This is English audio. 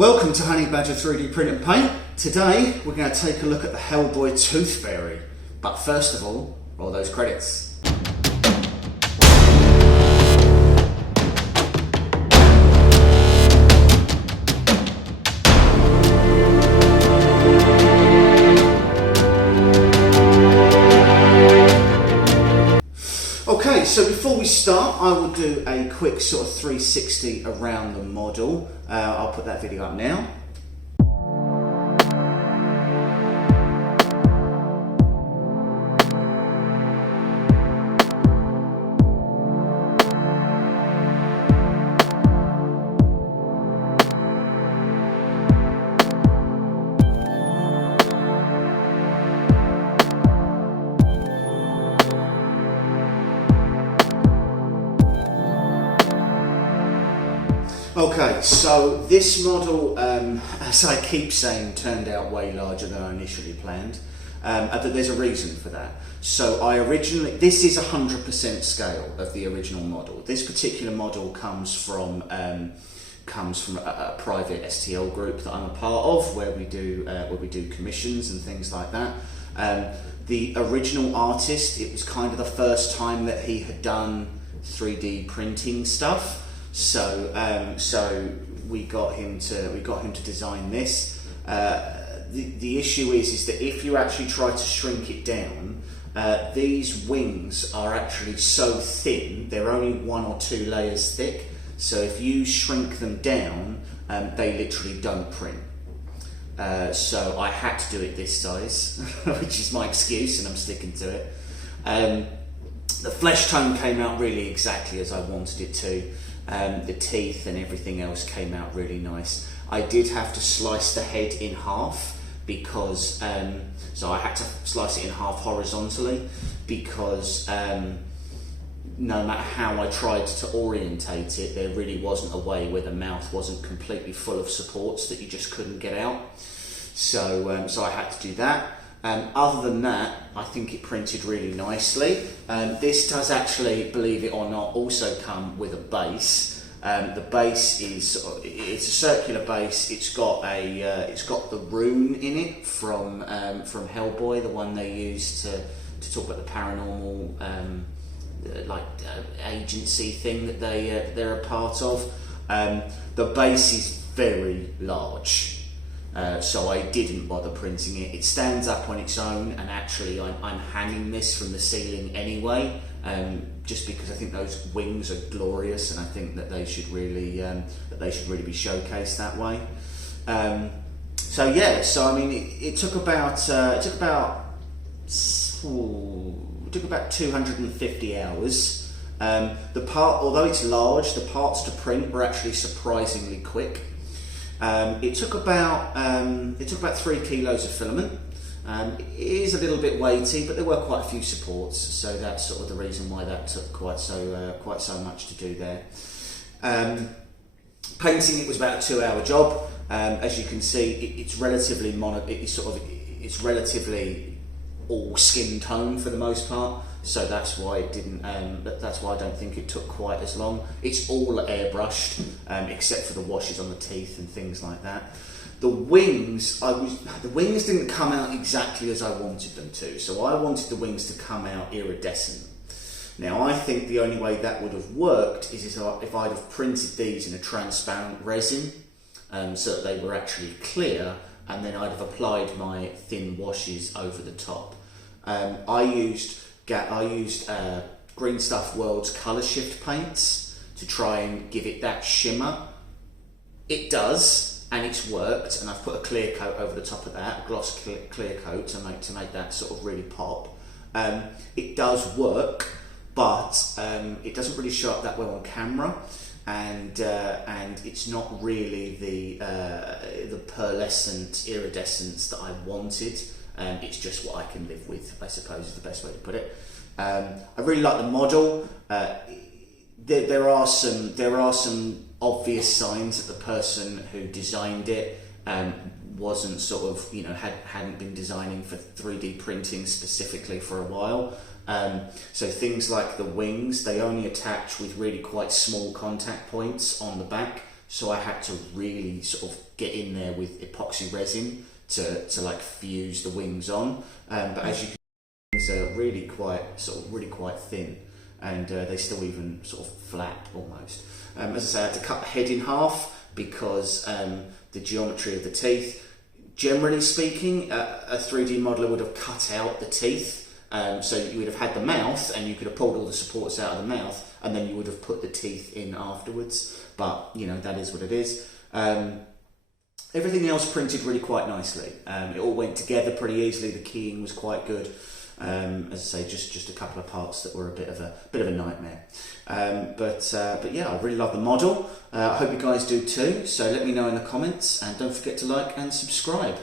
Welcome to Honey Badger 3D Print and Paint. Today we're going to take a look at the Hellboy Toothfairy. But first of all, roll those credits. Okay, so before we start, I will do a quick sort of 360 around the model. I'll put that video up now. Okay, so this model, as I keep saying, turned out way larger than I initially planned. But there's a reason for that. So this is 100% scale of the original model. This particular model comes from a private STL group that I'm a part of, where we do commissions and things like that. The original artist, it was kind of the first time that he had done 3D printing stuff. So we got him to design this. The issue is that if you actually try to shrink it down, these wings are actually so thin, they're only 1 or 2 layers thick. So if you shrink them down, they literally don't print. So I had to do it this size, which is my excuse, and I'm sticking to it. The flesh tone came out really exactly as I wanted it to. The teeth and everything else came out really nice. I did have to slice the head in half because, so I had to slice it in half horizontally because no matter how I tried to orientate it, there really wasn't a way where the mouth wasn't completely full of supports that you just couldn't get out. So, so I had to do that. Other than that, I think it printed really nicely. This does actually, believe it or not, also come with a base. The base it's a circular base. It's got the rune in it from Hellboy, the one they used to talk about the paranormal agency thing that they're a part of. The base is very large. So I didn't bother printing it. It stands up on its own, and actually I'm hanging this from the ceiling anyway, just because I think those wings are glorious, and I think that they should really be showcased that way. So yeah, so I mean it took about 250 hours. Although it's large, the parts to print were actually surprisingly quick. It took about 3 kilos of filament. It is a little bit weighty, but there were quite a few supports, so that's sort of the reason why that took quite so much to do there. Painting it was about a 2-hour job. As you can see, it's relatively it's relatively all skin tone for the most part. So that's why it didn't. That's why I don't think it took quite as long. It's all airbrushed, except for the washes on the teeth and things like that. The wings didn't come out exactly as I wanted them to. So I wanted the wings to come out iridescent. Now I think the only way that would have worked is if I'd have printed these in a transparent resin, so that they were actually clear, and then I'd have applied my thin washes over the top. I used greenstuffworld's colour shift paints to try and give it that shimmer. It does, and it's worked, and I've put a clear coat over the top of that, a gloss clear coat to make that sort of really pop. It does work, but it doesn't really show up that well on camera, and it's not really the pearlescent iridescence that I wanted. It's just what I can live with, I suppose, is the best way to put it. I really like the model. There are some obvious signs that the person who designed it wasn't sort of, hadn't been designing for 3D printing specifically for a while. So things like the wings, they only attach with really quite small contact points on the back. so I had to really sort of get in there with epoxy resin to like fuse the wings on. But as you can see, these are really quite thin, and they still even sort of flap almost. As I say, I had to cut the head in half because the geometry of the teeth. Generally speaking, a 3D modeler would have cut out the teeth. So you would have had the mouth, and you could have pulled all the supports out of the mouth, and then you would have put the teeth in afterwards. But you know, that is what it is. Everything else printed really quite nicely. It all went together pretty easily. The keying was quite good. As I say, just a couple of parts that were a bit of a nightmare. But yeah, I really love the model. I hope you guys do too. So let me know in the comments, and don't forget to like and subscribe.